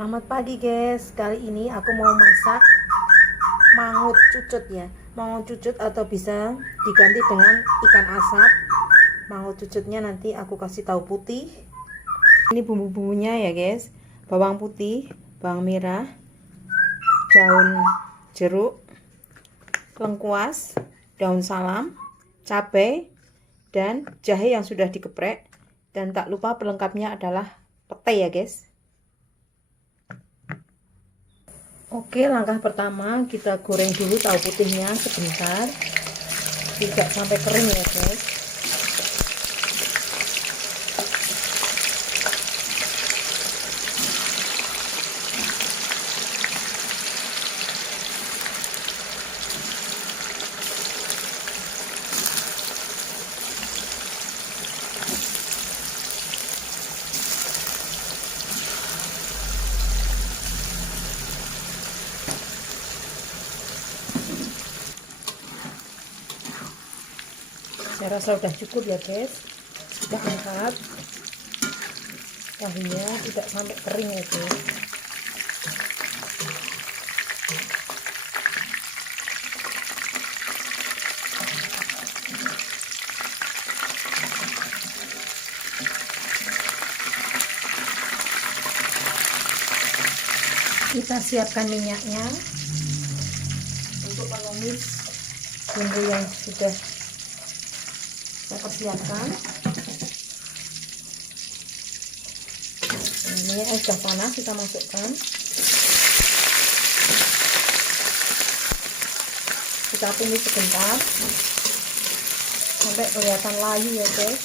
Selamat pagi guys, kali ini aku mau masak mangut cucut ya. Mangut cucut atau bisa diganti dengan ikan asap. Mangut cucutnya nanti aku kasih tahu putih. Ini bumbu-bumbunya ya guys. Bawang putih, bawang merah, daun jeruk, lengkuas, daun salam, cabai, dan jahe yang sudah dikeprek. Dan tak lupa pelengkapnya adalah petai ya guys. Oke, langkah pertama kita goreng dulu tahu putihnya sebentar, tidak sampai kering ya guys. Saya rasa sudah cukup ya guys. Kita angkat tahunya, tidak sampai kering ya guys. Kita siapkan minyaknya untuk menumis bumbu yang sudah saya persiapkan. Minyaknya sudah panas, kita masukkan. Kita tumis sebentar sampai kelihatan layu ya guys.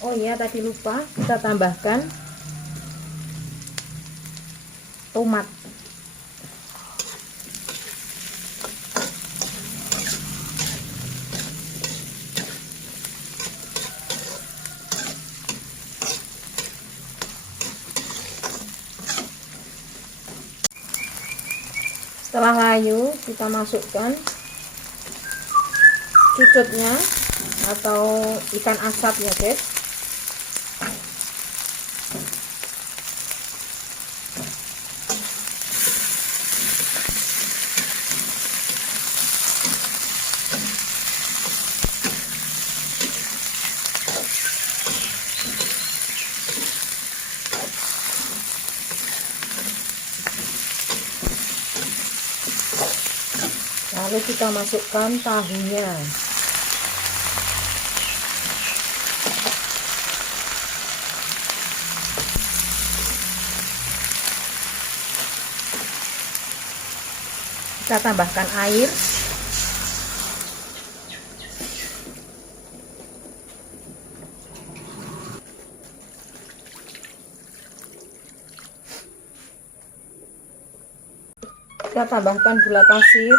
Oh iya, tadi lupa kita tambahkan tomat. Setelah layu, kita masukkan cucutnya atau ikan asap ya guys. Lalu kita masukkan tahunya. Kita tambahkan air. Kita tambahkan gula pasir.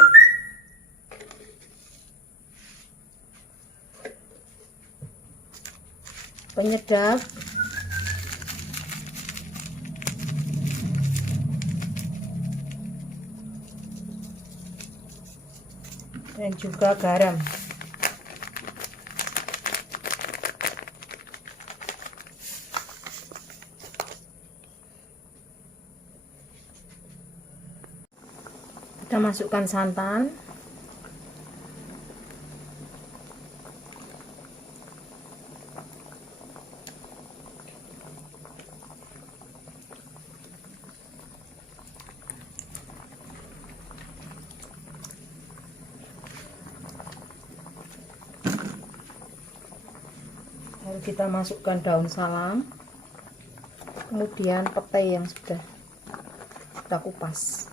Penyedap, dan juga garam. Kita masukkan santan. Lalu kita masukkan daun salam, kemudian petai yang sudah kita kupas.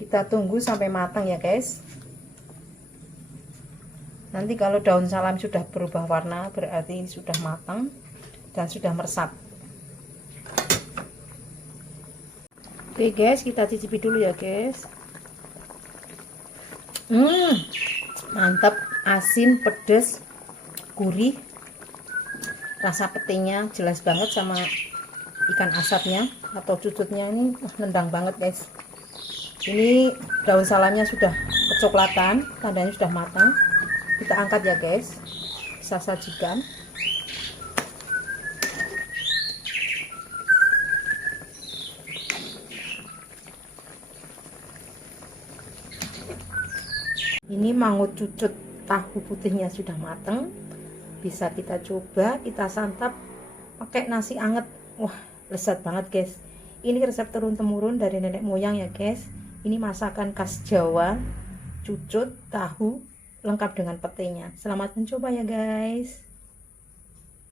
Kita tunggu sampai matang ya guys. Nanti kalau daun salam sudah berubah warna berarti sudah matang dan sudah meresap. Oke guys, kita cicipi dulu ya guys. Mantap, asin, pedas, gurih. Rasa petenya jelas banget sama ikan asapnya atau cucutnya ini nendang banget guys. Ini daun salamnya sudah kecoklatan, tandanya sudah matang. Kita angkat ya guys, kita sajikan. Ini mangut cucut tahu putihnya sudah matang, bisa kita coba, kita santap pakai nasi anget. Wah, lezat banget guys. Ini resep turun temurun dari nenek moyang ya guys. Ini masakan khas Jawa, cucut tahu lengkap dengan petenya. Selamat mencoba ya guys.